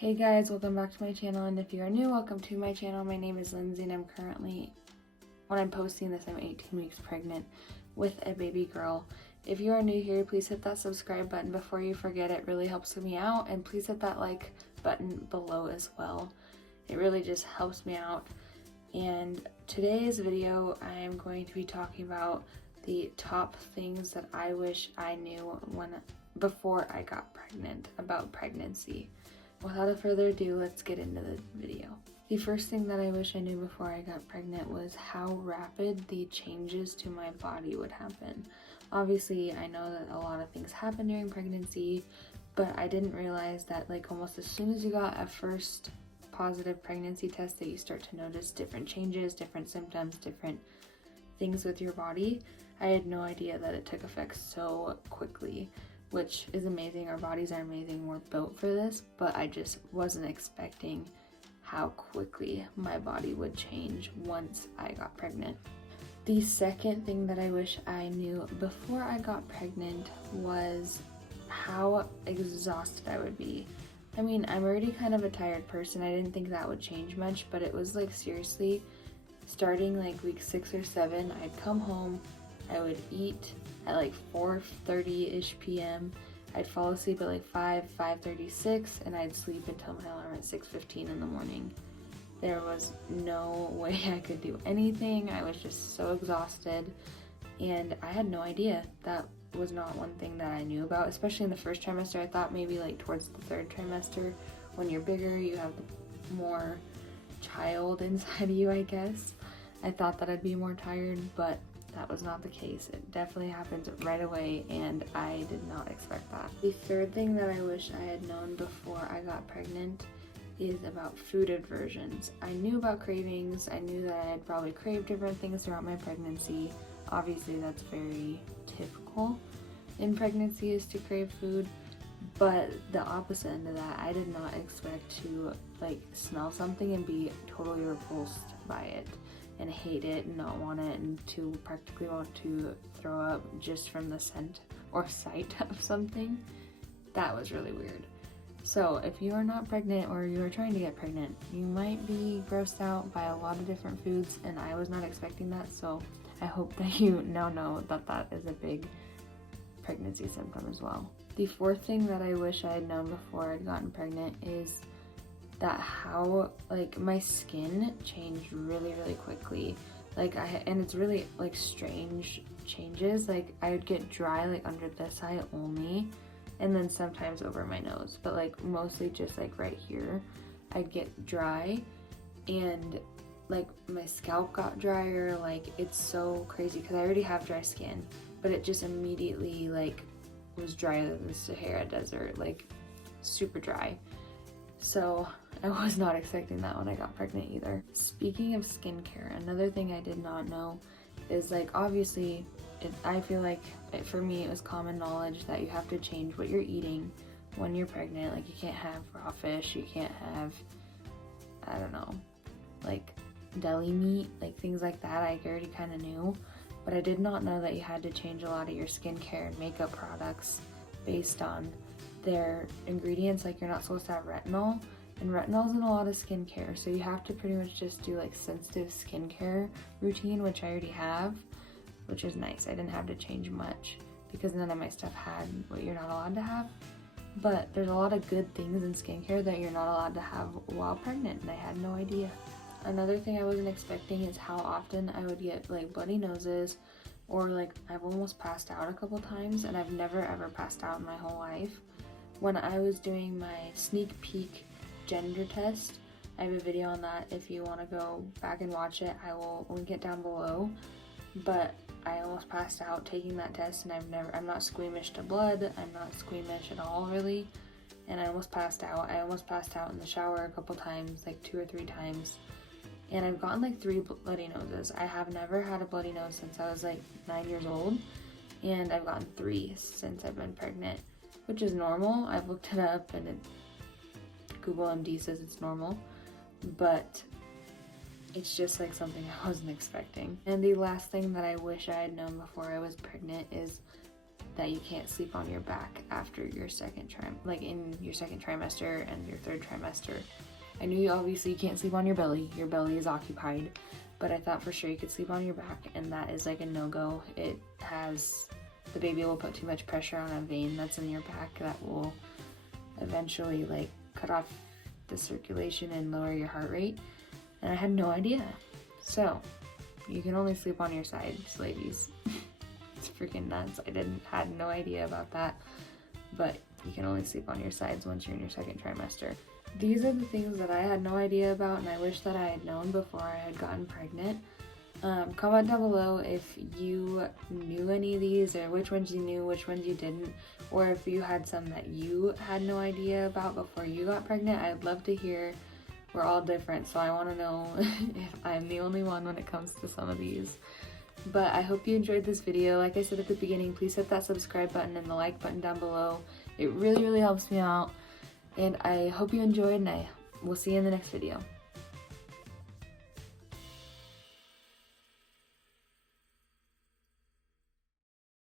Hey guys, welcome back to my channel, and if you are new, welcome to my channel. My name is Lindsay and I'm currently, when I'm posting this, I'm 18 weeks pregnant with a baby girl. If you are new here, please hit that subscribe button before you forget. It really helps me out, and please hit that like button below as well. It really just helps me out. And today's video, I am going to be talking about the top things that I wish I knew before I got pregnant about pregnancy. Without further ado, let's get into the video. The first thing that I wish I knew before I got pregnant was how rapid the changes to my body would happen. Obviously, I know that a lot of things happen during pregnancy, but I didn't realize that like almost as soon as you got a first positive pregnancy test that you start to notice different changes, different symptoms, different things with your body. I had no idea that it took effect so quickly, which is amazing. Our bodies are amazing, we're built for this, but I just wasn't expecting how quickly my body would change once I got pregnant. The second thing that I wish I knew before I got pregnant was how exhausted I would be. I mean, I'm already kind of a tired person. I didn't think that would change much, but it was like seriously, starting like week 6 or 7, I'd come home, I would eat at like 4:30ish p.m. I'd fall asleep at like 5:36, and I'd sleep until my alarm at 6:15 in the morning. There was no way I could do anything. I was just so exhausted, and I had no idea. That was not one thing that I knew about, especially in the first trimester. I thought maybe like towards the third trimester, when you're bigger, you have more child inside of you, I guess. I thought that I'd be more tired, but that was not the case. It definitely happened right away, and I did not expect that. The third thing that I wish I had known before I got pregnant is about food aversions. I knew about cravings. I knew that I'd probably crave different things throughout my pregnancy. Obviously, that's very typical in pregnancy, is to crave food, but the opposite end of that, I did not expect to like smell something and be totally repulsed by it and hate it and not want it and to practically want to throw up just from the scent or sight of something. That was really weird. So if you are not pregnant or you are trying to get pregnant, you might be grossed out by a lot of different foods, and I was not expecting that, so I hope that you now know that that is a big pregnancy symptom as well. The fourth thing that I wish I had known before I'd gotten pregnant is that how like my skin changed really quickly. And it's really like strange changes. Like I would get dry like under this eye only, and then sometimes over my nose, but like mostly just like right here I'd get dry, and like my scalp got drier. Like it's so crazy because I already have dry skin, but it just immediately like was drier than the Sahara Desert, like super dry. So I was not expecting that when I got pregnant either. Speaking of skincare, another thing I did not know is like obviously I feel like for me it was common knowledge that you have to change what you're eating when you're pregnant. Like you can't have raw fish, you can't have, I don't know, like deli meat, like things like that. I already kind of knew, but I did not know that you had to change a lot of your skincare and makeup products based on their ingredients. Like you're not supposed to have retinol, and retinol's in a lot of skincare, so you have to pretty much just do like sensitive skincare routine, which I already have, which is nice. I didn't have to change much because none of my stuff had what you're not allowed to have. But there's a lot of good things in skincare that you're not allowed to have while pregnant, and I had no idea. Another thing I wasn't expecting is how often I would get like bloody noses, or like I've almost passed out a couple times, and I've never ever passed out in my whole life. When I was doing my sneak peek gender test, I have a video on that. If you want to go back and watch it, I will link it down below. But I almost passed out taking that test, and I'm not squeamish to blood. I'm not squeamish at all really, and I almost passed out. I almost passed out in the shower a couple times, like 2 or 3 times. And I've gotten like 3 bloody noses. I have never had a bloody nose since I was like 9 years old, and I've gotten 3 since I've been pregnant, which is normal. I've looked it up, and Google MD says it's normal, but it's just like something I wasn't expecting. And the last thing that I wish I had known before I was pregnant is that you can't sleep on your back after your like in your second trimester and your third trimester. I knew you obviously can't sleep on your belly is occupied, but I thought for sure you could sleep on your back, and that is like a no-go. The baby will put too much pressure on a vein that's in your back that will eventually like cut off the circulation and lower your heart rate, and I had no idea. So you can only sleep on your sides, ladies. It's freaking nuts. Had no idea about that, but you can only sleep on your sides once you're in your second trimester. These are the things that I had no idea about, and I wish that I had known before I had gotten pregnant. Comment down below if you knew any of these, or which ones you knew, which ones you didn't, or if you had some that you had no idea about before you got pregnant. I'd love to hear. We're all different, so I want to know if I'm the only one when it comes to some of these. But I hope you enjoyed this video. Like I said at the beginning, please hit that subscribe button and the like button down below. It really, really helps me out. And I hope you enjoyed, and I will see you in the next video.